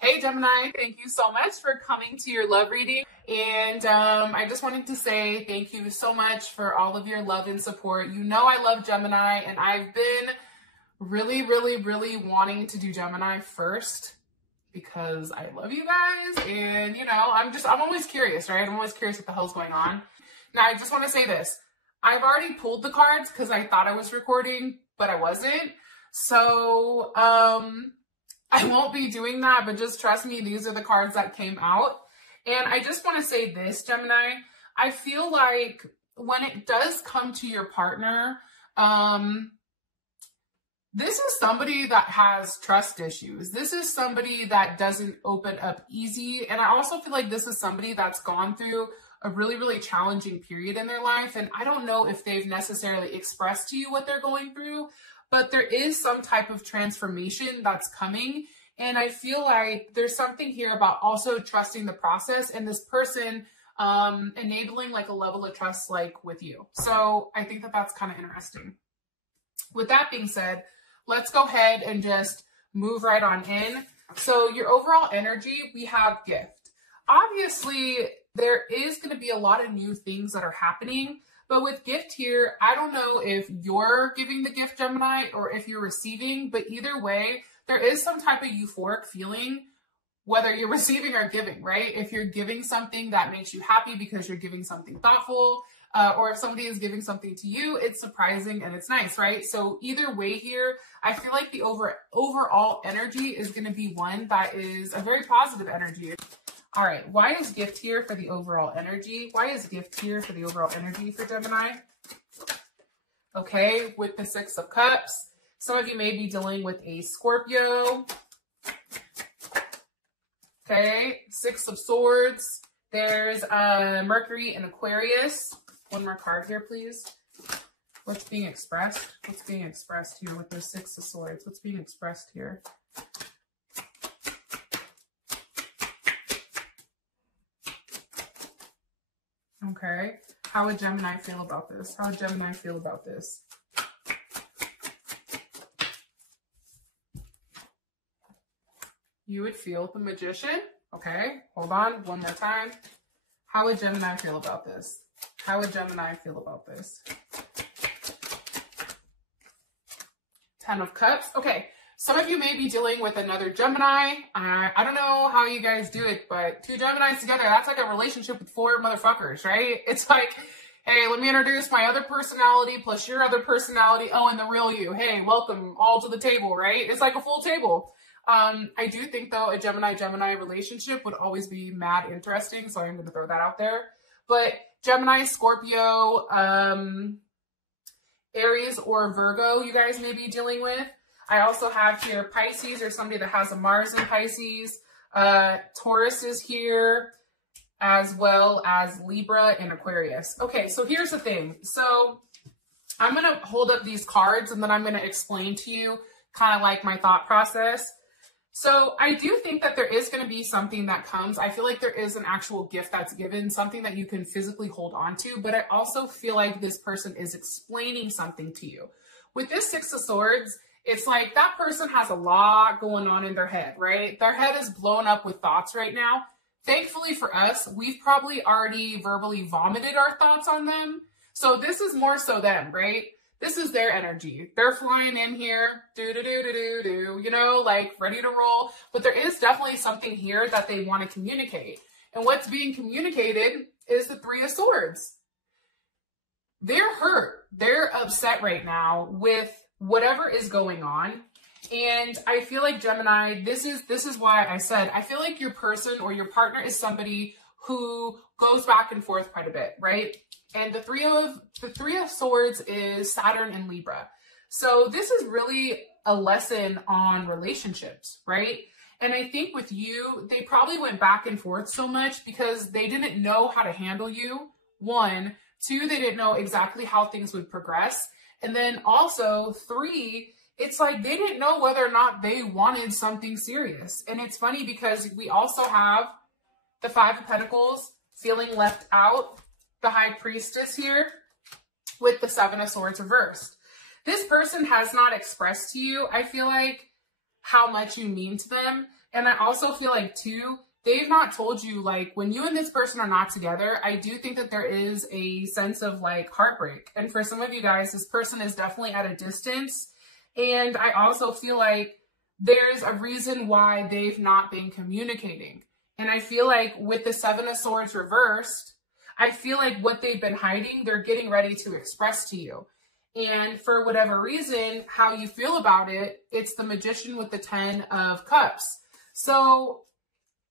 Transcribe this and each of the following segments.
Hey Gemini, thank you so much for coming to your love reading. And I just wanted to say thank you so much for all of your love and support. You know I love Gemini, and I've been really wanting to do Gemini first because I love you guys. And you know, I'm always curious, right? I'm always curious what the hell's going on. Now I just want to say this. I've already pulled the cards because I thought I was recording, but I wasn't. So, I won't be doing that, but just trust me, these are the cards that came out. And I just want to say this, Gemini, I feel like when it does come to your partner, this is somebody that has trust issues. This is somebody that doesn't open up easy. And I also feel like this is somebody that's gone through a really challenging period in their life. And I don't know if they've necessarily expressed to you what they're going through, but there is some type of transformation that's coming. And I feel like there's something here about also trusting the process and this person enabling like a level of trust like with you. So I think that that's kind of interesting. With that being said, let's go ahead and just move right on in. So your overall energy, we have gift. Obviously, there is going to be a lot of new things that are happening. But with gift here, I don't know if you're giving the gift, Gemini, or if you're receiving, but either way, there is some type of euphoric feeling, whether you're receiving or giving, right? If you're giving something that makes you happy because you're giving something thoughtful, or if somebody is giving something to you, it's surprising and it's nice, right? So either way here, I feel like the overall energy is going to be one that is a very positive energy. All right, why is gift here for the overall energy? Why is gift here for the overall energy for Gemini? Okay, with the Six of Cups, some of you may be dealing with a Scorpio. Okay, Six of Swords. There's Mercury and Aquarius. One more card here, please. What's being expressed? What's being expressed here with the Six of Swords? What's being expressed here? Okay. How would Gemini feel about this? How would Gemini feel about this? You would feel the Magician. Okay. Hold on. One more time. How would Gemini feel about this? How would Gemini feel about this? Ten of Cups. Okay. Some of you may be dealing with another Gemini. I don't know how you guys do it, but two Geminis together, that's like a relationship with four motherfuckers, right? It's like, hey, let me introduce my other personality plus your other personality. Oh, and the real you. Hey, welcome all to the table, right? It's like a full table. I do think, though, a Gemini-Gemini relationship would always be mad interesting, so I'm going to throw that out there. But Gemini, Scorpio, Aries, or Virgo, you guys may be dealing with. I also have here Pisces, or somebody that has a Mars in Pisces. Taurus is here, as well as Libra and Aquarius. Okay, so here's the thing. So I'm going to hold up these cards, and then I'm going to explain to you kind of like my thought process. So I do think that there is going to be something that comes. I feel like there is an actual gift that's given, something that you can physically hold on to. But I also feel like this person is explaining something to you. With this Six of Swords, it's like that person has a lot going on in their head, right? Their head is blown up with thoughts right now. Thankfully for us, we've probably already verbally vomited our thoughts on them. So this is more so them, right? This is their energy. They're flying in here, you know, like ready to roll. But there is definitely something here that they want to communicate. And what's being communicated is the Three of Swords. They're hurt. They're upset right now with whatever is going on. And I feel like Gemini, this is why I said, I feel like your person or your partner is somebody who goes back and forth quite a bit, right? And the three of Swords is Saturn and Libra. So this is really a lesson on relationships, right? And I think with you, they probably went back and forth so much because they didn't know how to handle you. One, two, they didn't know exactly how things would progress. And then also three, it's like they didn't know whether or not they wanted something serious. And it's funny because we also have the Five of Pentacles feeling left out, the High Priestess here with the Seven of Swords reversed. This person has not expressed to you, I feel like, how much you mean to them. And I also feel like too, they've not told you, like, when you and this person are not together, I do think that there is a sense of like heartbreak. And for some of you guys, this person is definitely at a distance. And I also feel like there's a reason why they've not been communicating. And I feel like with the Seven of Swords reversed, I feel like what they've been hiding, they're getting ready to express to you. And for whatever reason, how you feel about it, it's the Magician with the 10 of Cups. So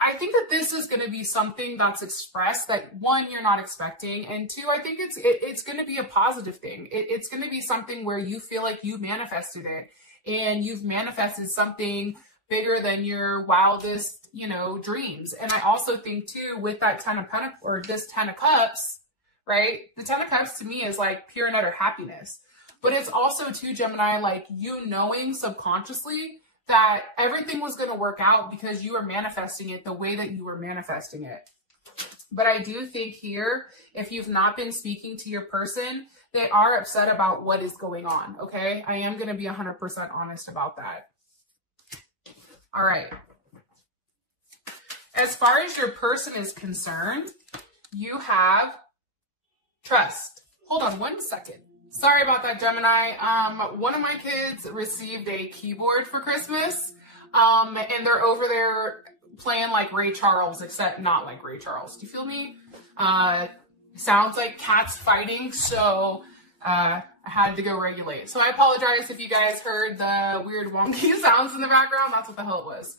I think that this is going to be something that's expressed that, one, you're not expecting, and two, I think it's going to be a positive thing. It's going to be something where you feel like you manifested it, and you've manifested something bigger than your wildest, you know, dreams. And I also think too, with that 10 of Pentacles, or this 10 of Cups, right? The 10 of Cups to me is like pure and utter happiness. But it's also too, Gemini, like you knowing subconsciously that everything was going to work out because you were manifesting it the way that you were manifesting it. But I do think here, if you've not been speaking to your person, they are upset about what is going on, okay? I am going to be 100% honest about that. All right. As far as your person is concerned, you have trust. Hold on one second. Sorry about that, Gemini. One of my kids received a keyboard for Christmas, and they're over there playing like Ray Charles, except not like Ray Charles. Do you feel me? Sounds like cats fighting, so I had to go regulate. So I apologize if you guys heard the weird wonky sounds in the background. That's what the hell it was.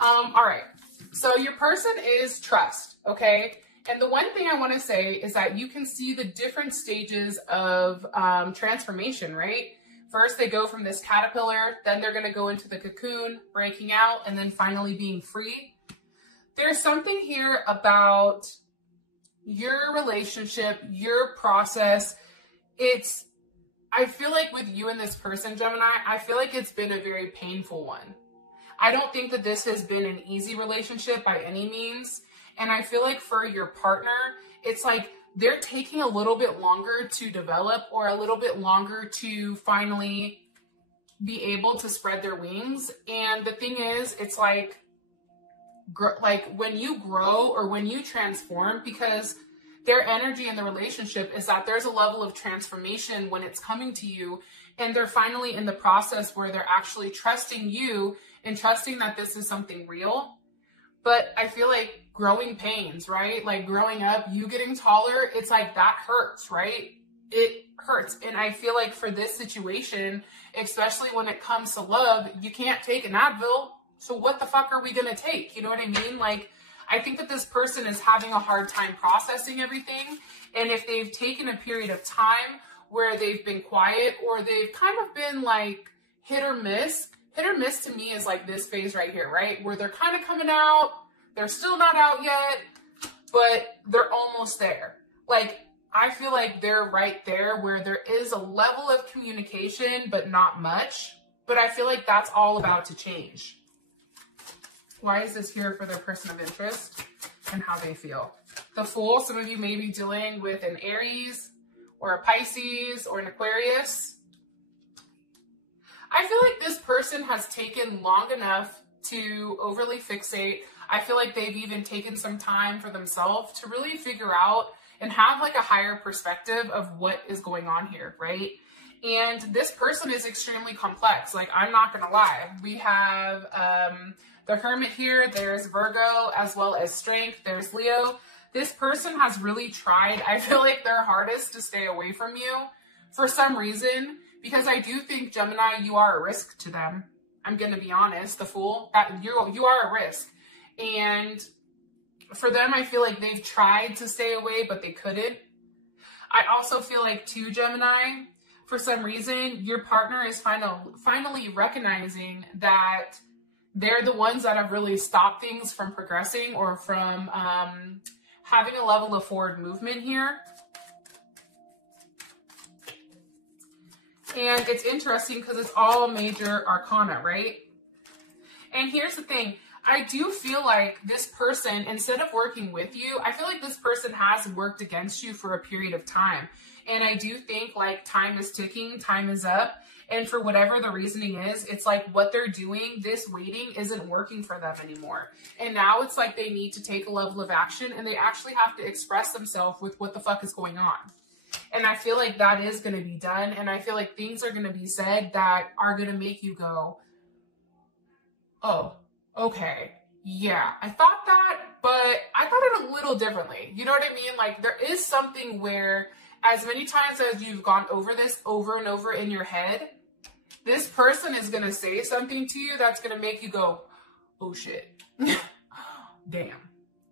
All right. So your person is trust, okay? And the one thing I want to say is that you can see the different stages of transformation, right? First, they go from this caterpillar, then they're going to go into the cocoon, breaking out, and then finally being free. There's something here about your relationship, your process. I feel like with you and this person, Gemini, I feel like it's been a very painful one. I don't think that this has been an easy relationship by any means. And I feel like for your partner, it's like they're taking a little bit longer to develop, or a little bit longer to finally be able to spread their wings. And the thing is, it's like when you grow or when you transform, because their energy in the relationship is that there's a level of transformation when it's coming to you, and they're finally in the process where they're actually trusting you and trusting that this is something real. But I feel like growing pains, right? Like growing up, you getting taller, it's like that hurts, right? It hurts. And I feel like for this situation, especially when it comes to love, you can't take an Advil. So what the fuck are we going to take? You know what I mean? Like, I think that this person is having a hard time processing everything. And if they've taken a period of time where they've been quiet, or they've kind of been like hit or miss to me is like this phase right here, right? Where they're kind of coming out, they're still not out yet, but they're almost there. Like, I feel like they're right there where there is a level of communication, but not much. But I feel like that's all about to change. Why is this here for their person of interest and how they feel? The Fool, some of you may be dealing with an Aries or a Pisces or an Aquarius. I feel like this person has taken long enough to overly fixate. I feel like they've even taken some time for themselves to really figure out and have like a higher perspective of what is going on here, right? And this person is extremely complex. Like, I'm not going to lie. We have the Hermit here. There's Virgo, as well as Strength. There's Leo. This person has really tried, I feel like, their hardest to stay away from you for some reason, because I do think, Gemini, you are a risk to them. I'm going to be honest. The Fool, you are a risk. And for them, I feel like they've tried to stay away, but they couldn't. I also feel like, too, Gemini, for some reason, your partner is finally recognizing that they're the ones that have really stopped things from progressing, or from having a level of forward movement here. And it's interesting because it's all major arcana, right? And here's the thing. I do feel like this person, instead of working with you, I feel like this person has worked against you for a period of time. And I do think like time is ticking, time is up. And for whatever the reasoning is, it's like what they're doing, this waiting isn't working for them anymore. And now it's like they need to take a level of action and they actually have to express themselves with what the fuck is going on. And I feel like that is going to be done. And I feel like things are going to be said that are going to make you go, oh, okay. Yeah, I thought that, but I thought it a little differently. You know what I mean? Like there is something where as many times as you've gone over this over and over in your head, this person is going to say something to you that's going to make you go, oh shit, damn.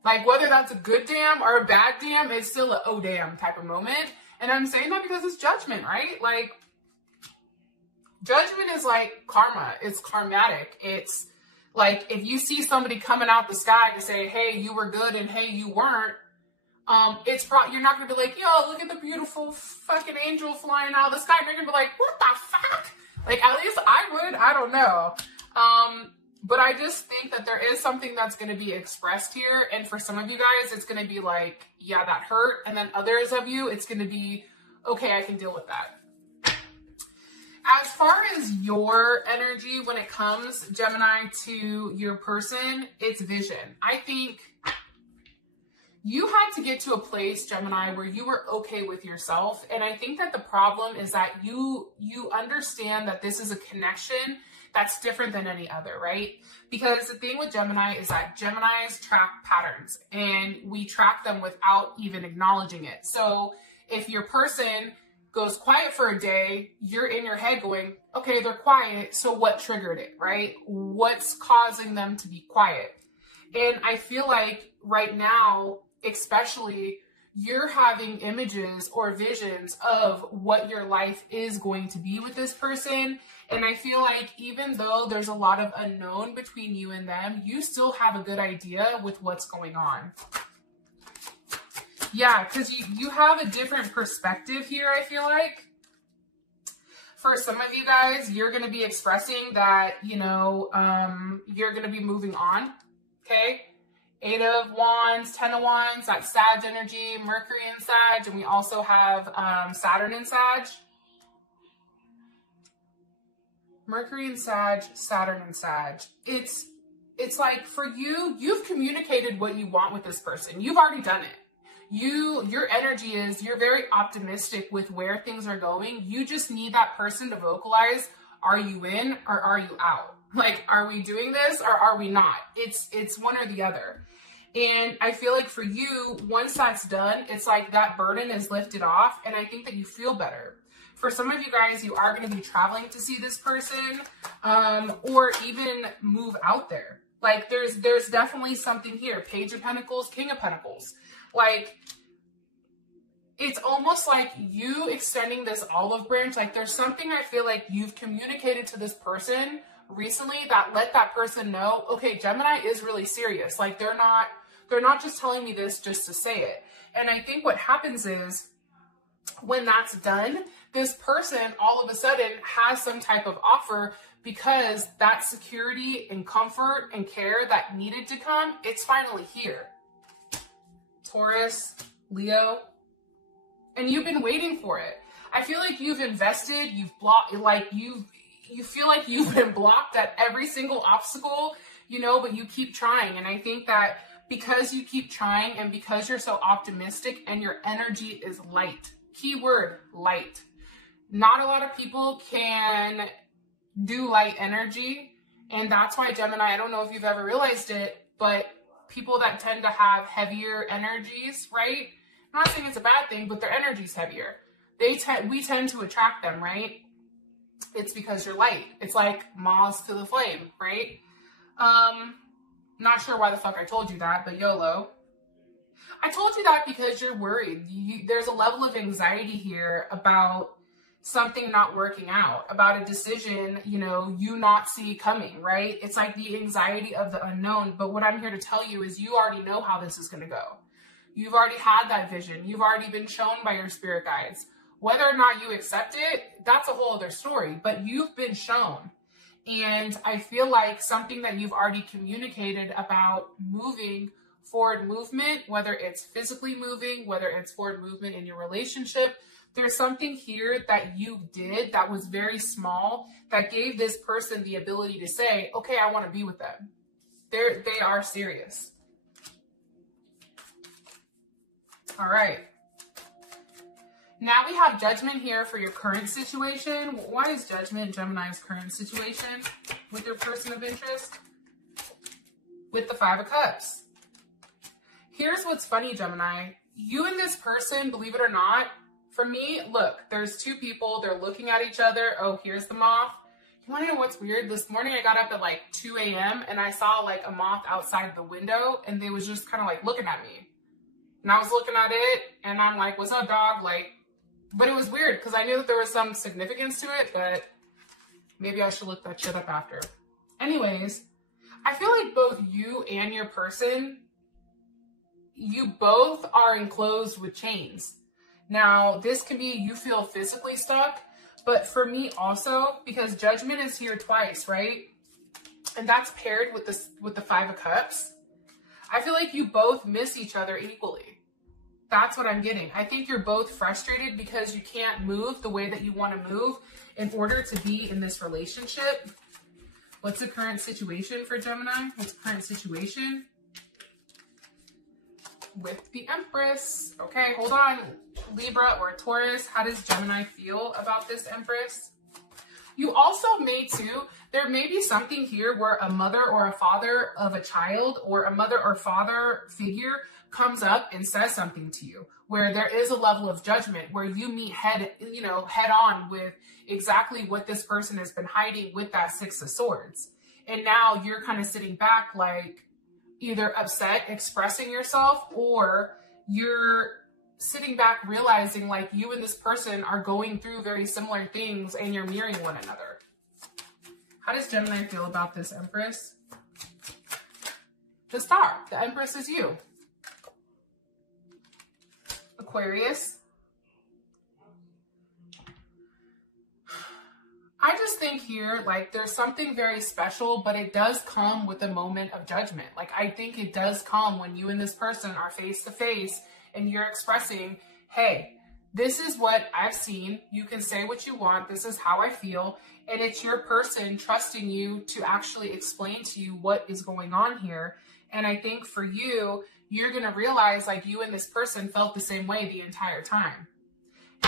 Like whether that's a good damn or a bad damn, it's still a oh damn type of moment. And I'm saying that because it's judgment, right? Like judgment is like karma. It's karmatic. It's like if you see somebody coming out the sky to say, hey, you were good and hey, you weren't, it's probably, you're not going to be like, yo, look at the beautiful fucking angel flying out of the sky. You're going to be like, what the fuck? Like, at least I would, I don't know. But I just think that there is something that's going to be expressed here. And for some of you guys, it's going to be like, yeah, that hurt. And then others of you, it's going to be, okay, I can deal with that. As far as your energy, when it comes, Gemini, to your person, it's vision. I think you had to get to a place, Gemini, where you were okay with yourself. And I think that the problem is that you understand that this is a connection that's different than any other, right? Because the thing with Gemini is that Geminis track patterns and we track them without even acknowledging it. So if your person goes quiet for a day, you're in your head going, okay, they're quiet. So what triggered it, right? What's causing them to be quiet? And I feel like right now, especially, you're having images or visions of what your life is going to be with this person. And I feel like even though there's a lot of unknown between you and them, you still have a good idea with what's going on. Yeah, because you have a different perspective here, I feel like. For some of you guys, you're going to be expressing that, you know, you're going to be moving on, okay? 8 of Wands, 10 of Wands, that's Sag energy, Mercury in Sag, and we also have Saturn in Sag. Mercury in Sag, Saturn in Sag. It's like for you, you've communicated what you want with this person. You've already done it. Your energy is, you're very optimistic with where things are going. You just need that person to vocalize, are you in or are you out? Like, are we doing this or are we not? It's one or the other. And I feel like for you, once that's done, it's like that burden is lifted off. And I think that you feel better. For some of you guys, you are going to be traveling to see this person, or even move out there. Like there's definitely something here. Page of Pentacles, King of Pentacles. Like, it's almost like you extending this olive branch. Like there's something I feel like you've communicated to this person recently that let that person know, okay, Gemini is really serious. Like they're not just telling me this just to say it. And I think what happens is when that's done, this person all of a sudden has some type of offer because that security and comfort and care that needed to come, it's finally here. Taurus, Leo, and you've been waiting for it. I feel like you've invested, you've blocked, like you feel like you've been blocked at every single obstacle, you know, but you keep trying. And I think that because you keep trying and because you're so optimistic and your energy is light, keyword light. Not a lot of people can do light energy. And that's why Gemini, I don't know if you've ever realized it, but people that tend to have heavier energies, right? I'm not saying it's a bad thing, but their energy's heavier. We tend to attract them, right? It's because you're light. It's like moths to the flame, right? Not sure why the fuck I told you that, but YOLO. I told you that because you're worried. There's a level of anxiety here about something not working out, about a decision, you know, you not see coming, right? It's like the anxiety of the unknown. But what I'm here to tell you is you already know how this is going to go. You've already had that vision. You've already been shown by your spirit guides. Whether or not you accept it, that's a whole other story, but you've been shown. And I feel like something that you've already communicated about moving forward movement, whether it's physically moving, whether it's forward movement in your relationship, There's something here that you did that was very small that gave this person the ability to say, okay, I want to be with them. They are serious. All right. Now we have Judgment here for your current situation. Why is Judgment Gemini's current situation with your person of interest? With the Five of Cups. Here's what's funny, Gemini. You and this person, believe it or not, for me, look, there's two people. They're looking at each other. Oh, here's the moth. You want to know what's weird? This morning I got up at like 2 a.m. and I saw like a moth outside the window and they was just kind of like looking at me. And I was looking at it and I'm like, what's up, dog? Like, but it was weird because I knew that there was some significance to it, but maybe I should look that shit up after. Anyways, I feel like both you and your person, you both are enclosed with chains. Now, this can be you feel physically stuck, but for me also, because Judgment is here twice, right? And that's paired with the Five of Cups. I feel like you both miss each other equally. That's what I'm getting. I think you're both frustrated because you can't move the way that you want to move in order to be in this relationship. What's the current situation for Gemini? What's the current situation? With the Empress. Okay, hold on. Libra or Taurus, how does Gemini feel about this Empress? You also may too, there may be something here where a mother or a father of a child or a mother or father figure comes up and says something to you, where there is a level of judgment where you meet head on with exactly what this person has been hiding with that Six of Swords. And now you're kind of sitting back like either upset, expressing yourself, or you're sitting back realizing like you and this person are going through very similar things and you're mirroring one another. How does Gemini feel about this Empress? The Star. The Empress is you. Aquarius. I just think here, like, there's something very special, but it does come with a moment of judgment. Like, I think it does come when you and this person are face to face and you're expressing, hey, this is what I've seen. You can say what you want. This is how I feel. And it's your person trusting you to actually explain to you what is going on here. And I think for you, you're going to realize like you and this person felt the same way the entire time.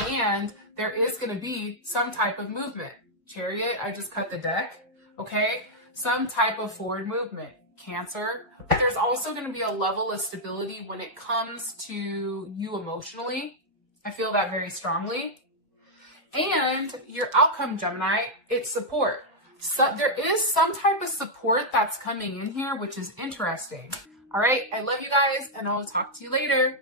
And there is going to be some type of movement. Chariot, I just cut the deck. Okay. Some type of forward movement. Cancer. But there's also going to be a level of stability when it comes to you emotionally. I feel that very strongly. And your outcome, Gemini, it's support. So there is some type of support that's coming in here, which is interesting. All right. I love you guys and I'll talk to you later.